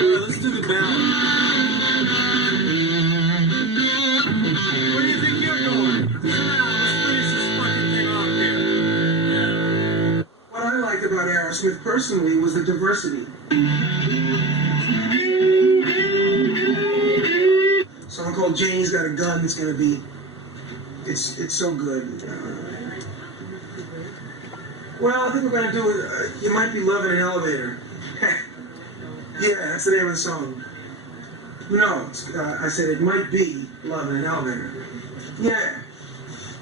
Let's do the ballad. Where do you think you're going? Let's finish this fucking thing off here. What I liked about Aerosmith personally was the diversity. Someone called Jane's Got a Gun. It's gonna be. It's so good. Well, I think we're gonna do it. You Might Be Loving an Elevator. Yeah, that's the name of the song. No, I said it might be Loving an Elevator. Yeah.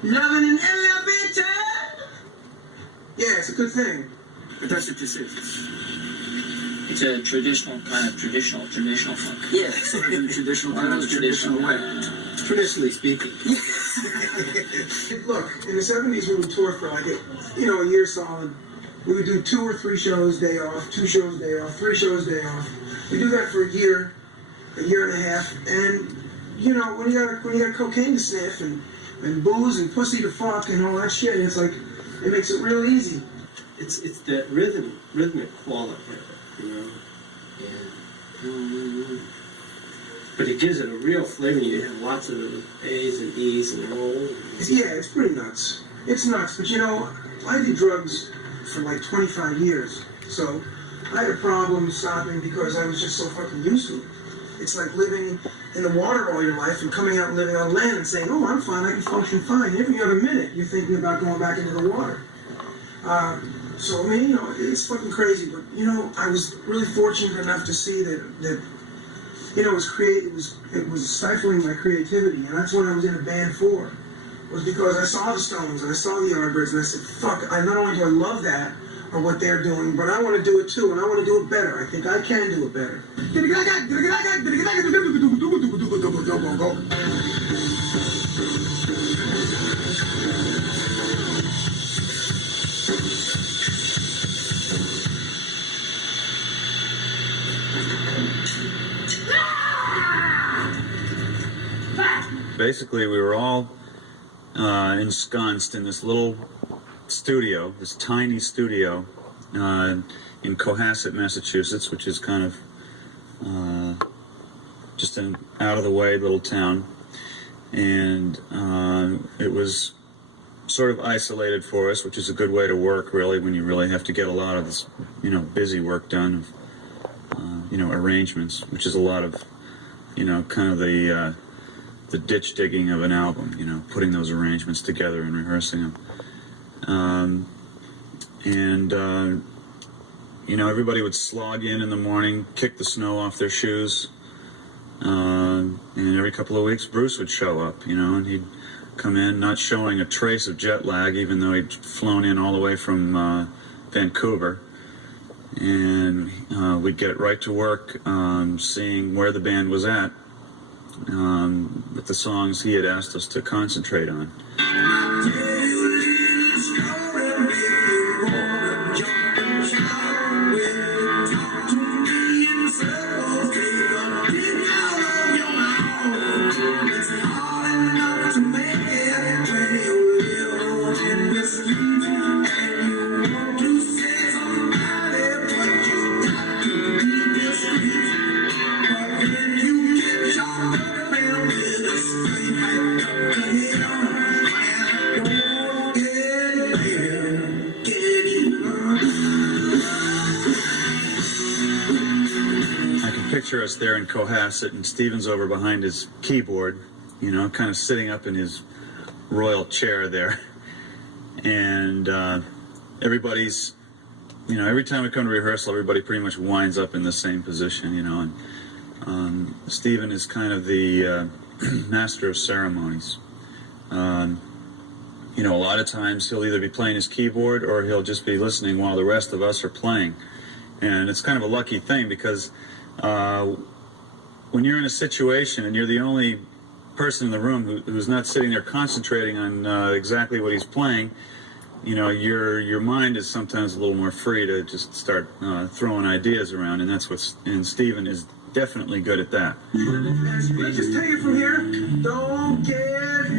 Loving an elevator. Yeah, it's a good thing. But that's what this is. It's a traditional funk. Yeah, sort of in a traditional way. Traditionally speaking. Look, in the 70s we would tour for like a year solid. We would do 2 or 3 shows, day off, 2 shows, day off, 3 shows, day off. We do that for a year and a half, and when you got cocaine to sniff and booze and pussy to fuck and all that shit, it's like it makes it real easy. It's that rhythmic quality of it, But it gives it a real flavor. You have lots of A's and E's and rolls. Yeah, it's pretty nuts. It's nuts, but I did drugs for like 25 years, so I had a problem stopping because I was just so fucking used to it. It's like living in the water all your life and coming out and living on land and saying, oh, I'm fine, I can function fine. Every other minute, you're thinking about going back into the water. So, I mean, it's fucking crazy, but, I was really fortunate enough to see that it was stifling my creativity, and that's what I was in a band for. Was because I saw the Stones and I saw the Yardbirds and I said, fuck, not only do I love that or what they're doing, but I want to do it too, and I want to do it better. I think I can do it better. Basically, we were all ensconced in this little studio, this tiny studio in Cohasset, Massachusetts, which is kind of just an out-of-the-way little town. And it was sort of isolated for us, which is a good way to work, really, when you really have to get a lot of this, busy work done, arrangements, which is a lot of, kind of the ditch digging of an album, putting those arrangements together and rehearsing them. Everybody would slog in the morning, kick the snow off their shoes, and every couple of weeks Bruce would show up, and he'd come in not showing a trace of jet lag, even though he'd flown in all the way from Vancouver. And we'd get right to work seeing where the band was at with the songs he had asked us to concentrate on. Picture us there in Cohasset, and Steven's over behind his keyboard, kind of sitting up in his royal chair there. And everybody's, every time we come to rehearsal, everybody pretty much winds up in the same position, and Steven is kind of the master of ceremonies. A lot of times he'll either be playing his keyboard or he'll just be listening while the rest of us are playing. And it's kind of a lucky thing because when you're in a situation and you're the only person in the room who's not sitting there concentrating on exactly what he's playing, your mind is sometimes a little more free to just start throwing ideas around, and and Steven is definitely good at that. Let's just take it from here. Don't get